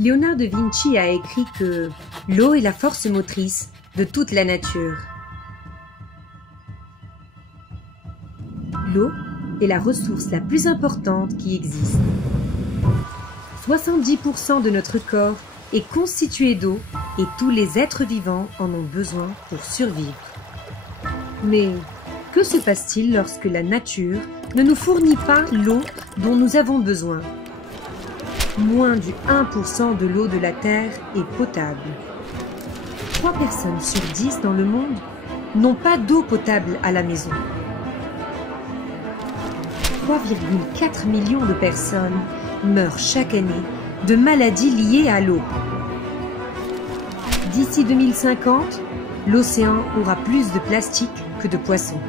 Léonard de Vinci a écrit que l'eau est la force motrice de toute la nature. L'eau est la ressource la plus importante qui existe. 70% de notre corps est constitué d'eau et tous les êtres vivants en ont besoin pour survivre. Mais que se passe-t-il lorsque la nature ne nous fournit pas l'eau dont nous avons besoin? Moins du 1% de l'eau de la Terre est potable. 3 personnes sur 10 dans le monde n'ont pas d'eau potable à la maison. 3,4 millions de personnes meurent chaque année de maladies liées à l'eau. D'ici 2050, l'océan aura plus de plastique que de poissons.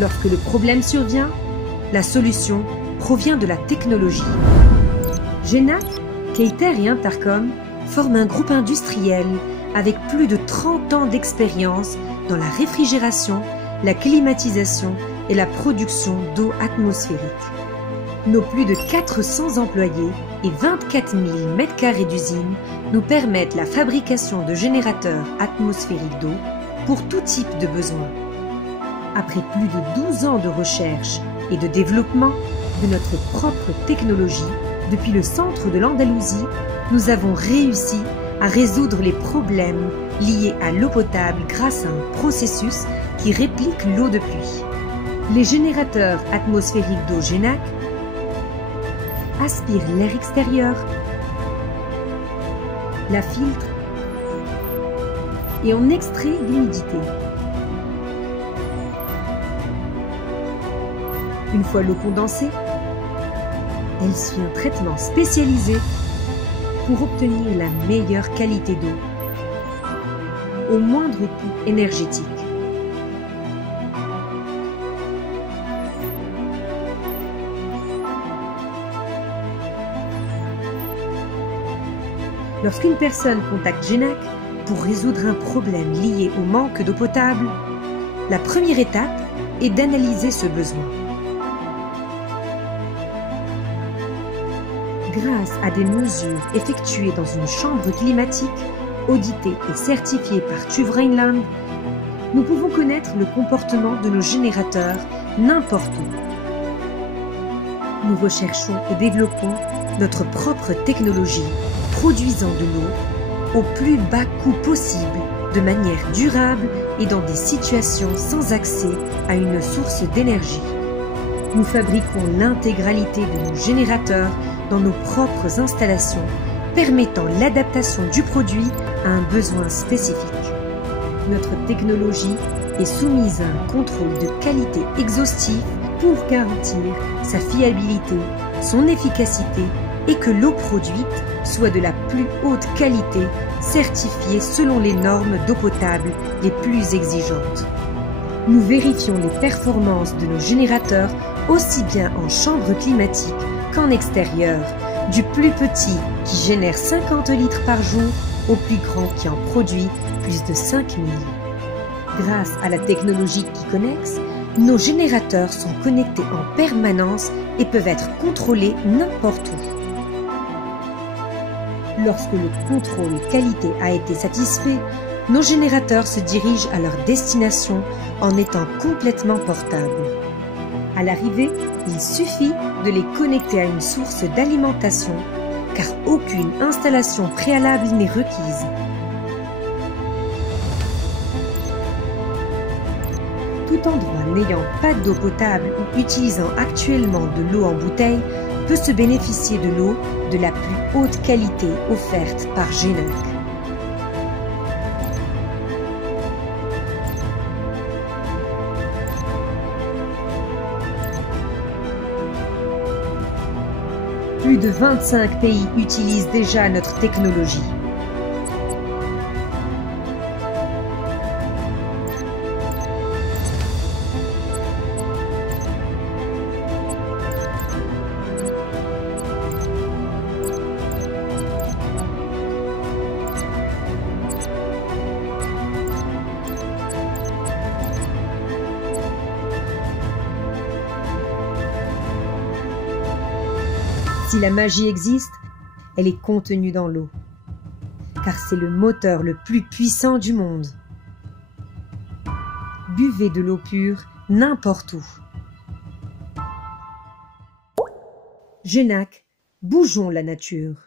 Lorsque le problème survient, la solution provient de la technologie. Genac, Keiter et Intercom forment un groupe industriel avec plus de 30 ans d'expérience dans la réfrigération, la climatisation et la production d'eau atmosphérique. Nos plus de 400 employés et 24 000 m² d'usines nous permettent la fabrication de générateurs atmosphériques d'eau pour tout type de besoin. Après plus de 12 ans de recherche et de développement de notre propre technologie, depuis le centre de l'Andalousie, nous avons réussi à résoudre les problèmes liés à l'eau potable grâce à un processus qui réplique l'eau de pluie. Les générateurs atmosphériques d'eau Genac aspirent l'air extérieur, la filtrent et en extraient l'humidité. Une fois l'eau condensée, elle suit un traitement spécialisé pour obtenir la meilleure qualité d'eau au moindre coût énergétique. Lorsqu'une personne contacte Genac pour résoudre un problème lié au manque d'eau potable, la première étape est d'analyser ce besoin. Grâce à des mesures effectuées dans une chambre climatique, auditée et certifiée par TÜV Rheinland, nous pouvons connaître le comportement de nos générateurs n'importe où. Nous recherchons et développons notre propre technologie, produisant de l'eau au plus bas coût possible, de manière durable et dans des situations sans accès à une source d'énergie. Nous fabriquons l'intégralité de nos générateurs dans nos propres installations, permettant l'adaptation du produit à un besoin spécifique. Notre technologie est soumise à un contrôle de qualité exhaustif pour garantir sa fiabilité, son efficacité et que l'eau produite soit de la plus haute qualité, certifiée selon les normes d'eau potable les plus exigeantes. Nous vérifions les performances de nos générateurs aussi bien en chambre climatique qu'en extérieur, du plus petit qui génère 50 litres par jour au plus grand qui en produit plus de 5000. Grâce à la technologie Kikonex, nos générateurs sont connectés en permanence et peuvent être contrôlés n'importe où. Lorsque le contrôle qualité a été satisfait, nos générateurs se dirigent à leur destination en étant complètement portables. À l'arrivée, il suffit de les connecter à une source d'alimentation, car aucune installation préalable n'est requise. Tout endroit n'ayant pas d'eau potable ou utilisant actuellement de l'eau en bouteille peut se bénéficier de l'eau de la plus haute qualité offerte par Genac. Plus de 25 pays utilisent déjà notre technologie. Si la magie existe, elle est contenue dans l'eau, car c'est le moteur le plus puissant du monde. Buvez de l'eau pure n'importe où. Genac, bougeons la nature.